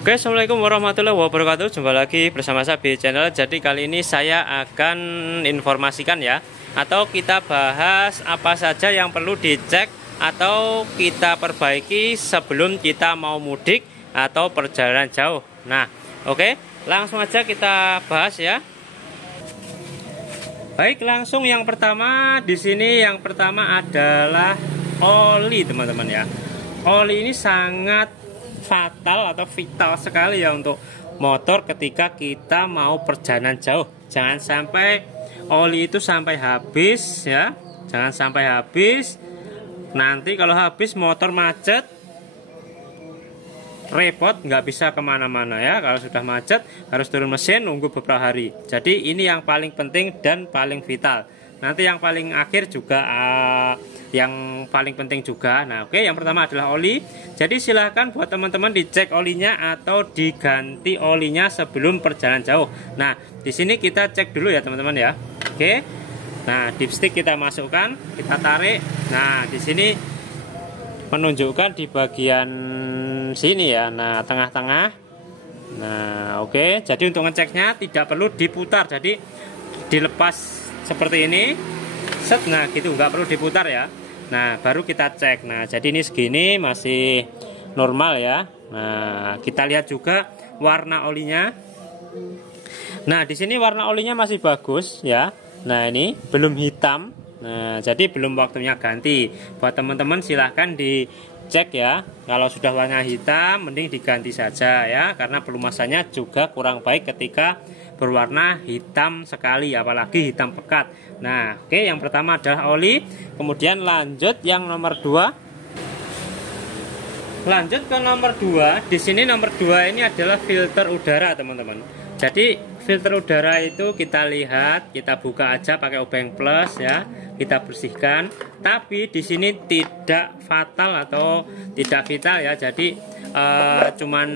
Oke, assalamualaikum warahmatullahi wabarakatuh. Jumpa lagi bersama saya di channel. Jadi kali ini saya akan informasikan ya, atau kita bahas apa saja yang perlu dicek atau kita perbaiki sebelum kita mau mudik atau perjalanan jauh. Nah, oke, langsung aja kita bahas ya. Baik, langsung yang pertama di sini yang pertama adalah oli, teman-teman ya. Oli ini sangat fatal atau vital sekali ya untuk motor ketika kita mau perjalanan jauh. Jangan sampai oli itu sampai habis ya. Jangan sampai habis. Nanti kalau habis motor macet, repot, nggak bisa kemana-mana ya. Kalau sudah macet harus turun mesin, nunggu beberapa hari. Jadi ini yang paling penting dan paling vital. Nanti yang paling akhir juga yang paling penting juga. Nah, oke, yang pertama adalah oli. Jadi silahkan buat teman-teman dicek olinya atau diganti olinya sebelum perjalanan jauh. Nah, di sini kita cek dulu ya teman-teman ya. Oke. Nah, dipstick kita masukkan, kita tarik. Nah, di sini menunjukkan di bagian sini ya. Nah, tengah-tengah. Nah, oke. Jadi untuk ngeceknya tidak perlu diputar. Jadi dilepas seperti ini, set, nah gitu, nggak perlu diputar ya. Nah, baru kita cek. Nah, jadi ini segini masih normal ya. Nah, kita lihat juga warna olinya. Nah, di sini warna olinya masih bagus ya. Nah, ini belum hitam. Nah, jadi belum waktunya ganti. Buat teman-teman silahkan dicek ya. Kalau sudah warna hitam, mending diganti saja ya, karena pelumasannya juga kurang baik ketika berwarna hitam sekali, apalagi hitam pekat. Nah, oke, yang pertama adalah oli. Kemudian lanjut yang nomor 2. Lanjut ke nomor 2. Di sini nomor 2 ini adalah filter udara, teman-teman. Jadi filter udara itu kita lihat, kita buka aja pakai obeng plus ya. Kita bersihkan. Tapi di sini tidak fatal atau tidak vital ya. Jadi cuman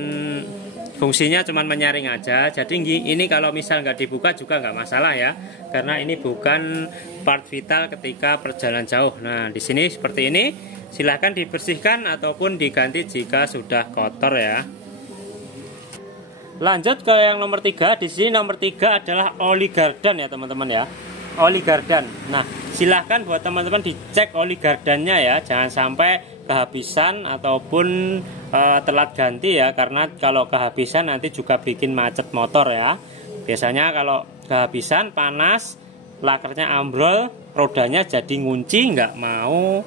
fungsinya cuman menyaring aja. Jadi ini kalau misal nggak dibuka juga nggak masalah ya, karena ini bukan part vital ketika perjalanan jauh. Nah, di sini seperti ini. Silahkan dibersihkan ataupun diganti jika sudah kotor ya. Lanjut ke yang nomor 3. Di sini nomor 3 adalah oli gardan ya teman-teman ya. Oli gardan. Nah, silahkan buat teman-teman dicek oli gardannya ya. Jangan sampai kehabisan ataupun telat ganti ya, karena kalau kehabisan nanti juga bikin macet motor ya. Biasanya kalau kehabisan, panas, lakernya ambrol, rodanya jadi ngunci, nggak mau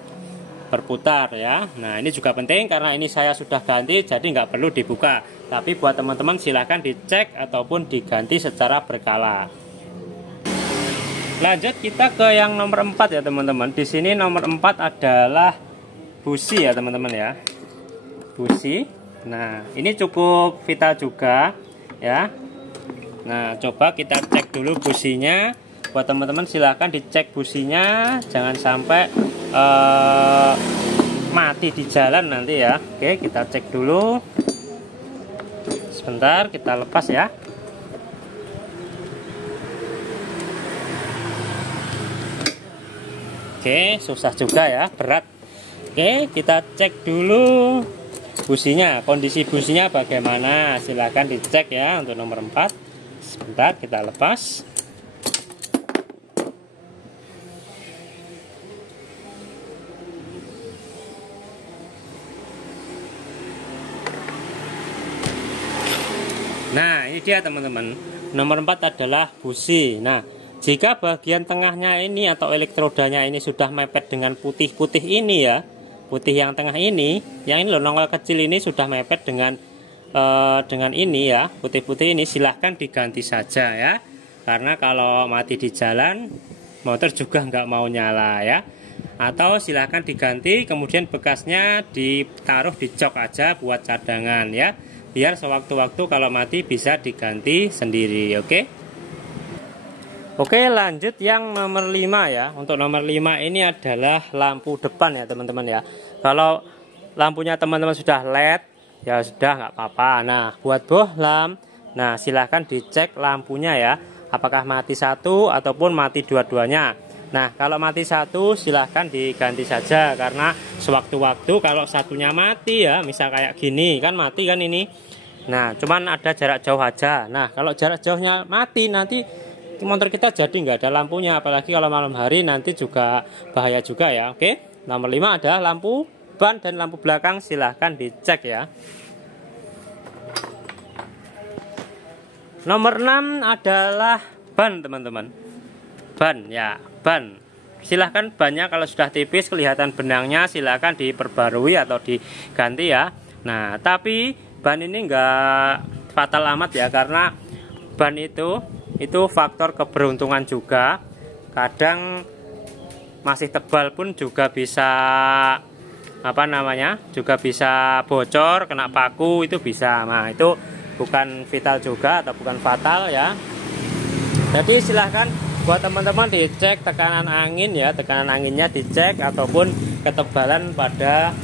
berputar ya. Nah, ini juga penting karena ini saya sudah ganti, jadi nggak perlu dibuka. Tapi buat teman-teman silahkan dicek ataupun diganti secara berkala. Lanjut kita ke yang nomor 4 ya teman-teman. Di sini nomor 4 adalah busi ya teman-teman ya. Busi. Nah, ini cukup vital juga ya. Nah, coba kita cek dulu businya. Buat teman-teman silahkan dicek businya, jangan sampai mati di jalan nanti ya. Oke, kita cek dulu. Sebentar, kita lepas ya. Oke, susah juga ya, berat. Oke, kita cek dulu businya, kondisi businya bagaimana. Silahkan dicek ya untuk nomor 4. Sebentar, kita lepas. Nah, ini dia teman-teman. Nomor 4 adalah busi. Nah, jika bagian tengahnya ini atau elektrodanya ini sudah mepet dengan putih-putih ini ya, putih yang tengah ini, yang ini loh, nongol kecil ini sudah mepet dengan ini ya, putih-putih ini, silahkan diganti saja ya. Karena kalau mati di jalan, motor juga nggak mau nyala ya. Atau silahkan diganti, kemudian bekasnya ditaruh di jok aja buat cadangan ya, biar sewaktu-waktu kalau mati bisa diganti sendiri. Oke, lanjut yang nomor 5 ya. Untuk nomor 5 ini adalah lampu depan ya teman-teman ya. Kalau lampunya teman-teman sudah LED ya sudah nggak apa-apa. Nah, buat bohlam, nah silahkan dicek lampunya ya, apakah mati satu ataupun mati dua-duanya. Nah, kalau mati satu silahkan diganti saja, karena sewaktu-waktu kalau satunya mati ya, misal kayak gini kan mati kan ini. Nah, cuman ada jarak jauh aja. Nah, kalau jarak jauhnya mati, nanti motor kita jadi nggak ada lampunya. Apalagi kalau malam hari nanti juga bahaya juga ya. Oke, nomor 5 ada lampu ban dan lampu belakang, silahkan dicek ya. Nomor 6 adalah ban, teman-teman. Ban ya, ban. Silahkan bannya kalau sudah tipis kelihatan benangnya, silahkan diperbarui atau diganti ya. Nah, tapi ban ini enggak fatal amat ya, karena ban itu faktor keberuntungan juga. Kadang masih tebal pun juga bisa juga bisa bocor, kena paku, itu bisa. Nah, itu bukan vital juga atau bukan fatal ya. Jadi silahkan buat teman-teman dicek tekanan angin ya, tekanan anginnya dicek ataupun ketebalan pada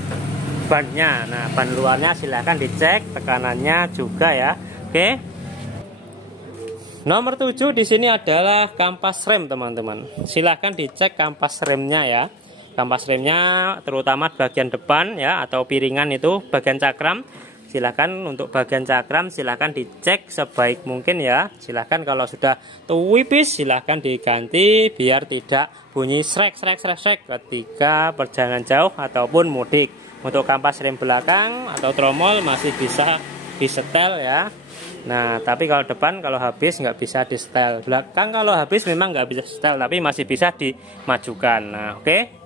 bannya. Nah, ban luarnya silahkan dicek tekanannya juga ya. Oke. Nomor 7 di sini adalah kampas rem, teman-teman. Silahkan dicek kampas remnya ya. Kampas remnya terutama bagian depan ya, atau piringan itu bagian cakram. Silahkan untuk bagian cakram silahkan dicek sebaik mungkin ya. Silahkan kalau sudah tipis silahkan diganti biar tidak bunyi srek ketika perjalanan jauh ataupun mudik. Untuk kampas rem belakang atau tromol masih bisa disetel ya. Nah, tapi kalau depan kalau habis nggak bisa disetel. Belakang kalau habis memang nggak bisa setel, tapi masih bisa dimajukan. Nah, oke.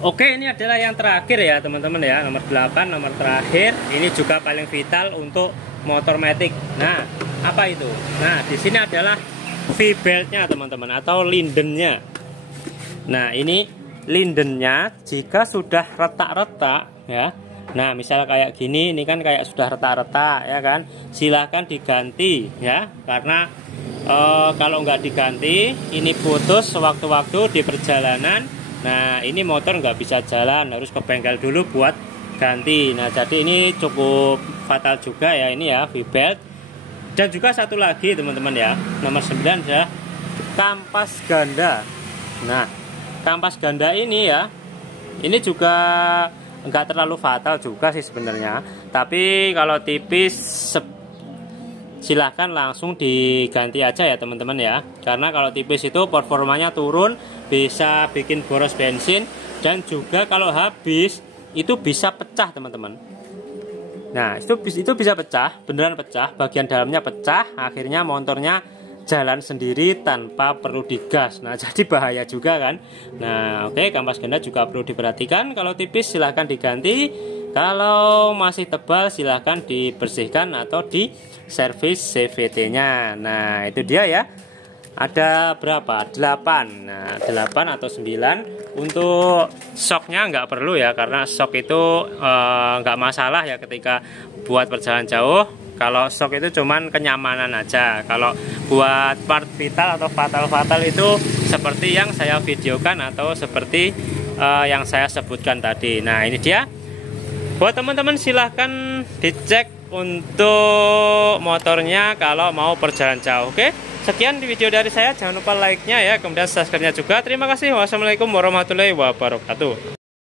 Oke, ini adalah yang terakhir ya teman-teman ya, nomor 8, nomor terakhir. Ini juga paling vital untuk motor matic. Nah, apa itu? Nah, di sini adalah V-beltnya teman-teman, atau lindennya. Nah, ini lindennya jika sudah retak-retak ya. Nah, misalnya kayak gini, ini kan kayak sudah retak-retak ya kan. Silahkan diganti ya, karena kalau nggak diganti, ini putus sewaktu-waktu di perjalanan. Nah, ini motor nggak bisa jalan, harus ke bengkel dulu buat ganti. Nah, jadi ini cukup fatal juga ya, ini ya V-belt. Dan juga satu lagi teman-teman ya, nomor 9 adalah kampas ganda. Nah, kampas ganda ini ya, ini juga nggak terlalu fatal juga sih sebenarnya. Tapi kalau tipis silahkan langsung diganti aja ya teman-teman ya, karena kalau tipis itu performanya turun, bisa bikin boros bensin, dan juga kalau habis itu bisa pecah teman-teman. Nah, itu bisa pecah, beneran pecah, bagian dalamnya pecah, akhirnya motornya jalan sendiri tanpa perlu digas. Nah, jadi bahaya juga kan. Nah, oke, kampas ganda juga perlu diperhatikan. Kalau tipis silahkan diganti, kalau masih tebal silahkan dibersihkan atau di servis CVT-nya. Nah, itu dia ya. Ada berapa? 8. Nah, 8 atau 9. Untuk shocknya nggak perlu ya, karena shock itu nggak masalah ya ketika buat perjalanan jauh. Kalau shock itu cuman kenyamanan aja. Kalau buat part vital atau fatal itu seperti yang saya videokan atau seperti yang saya sebutkan tadi. Nah, ini dia. Buat teman-teman silahkan dicek untuk motornya kalau mau perjalanan jauh. Oke, sekian di video dari saya. Jangan lupa like-nya ya, kemudian subscribe-nya juga. Terima kasih. Wassalamualaikum warahmatullahi wabarakatuh.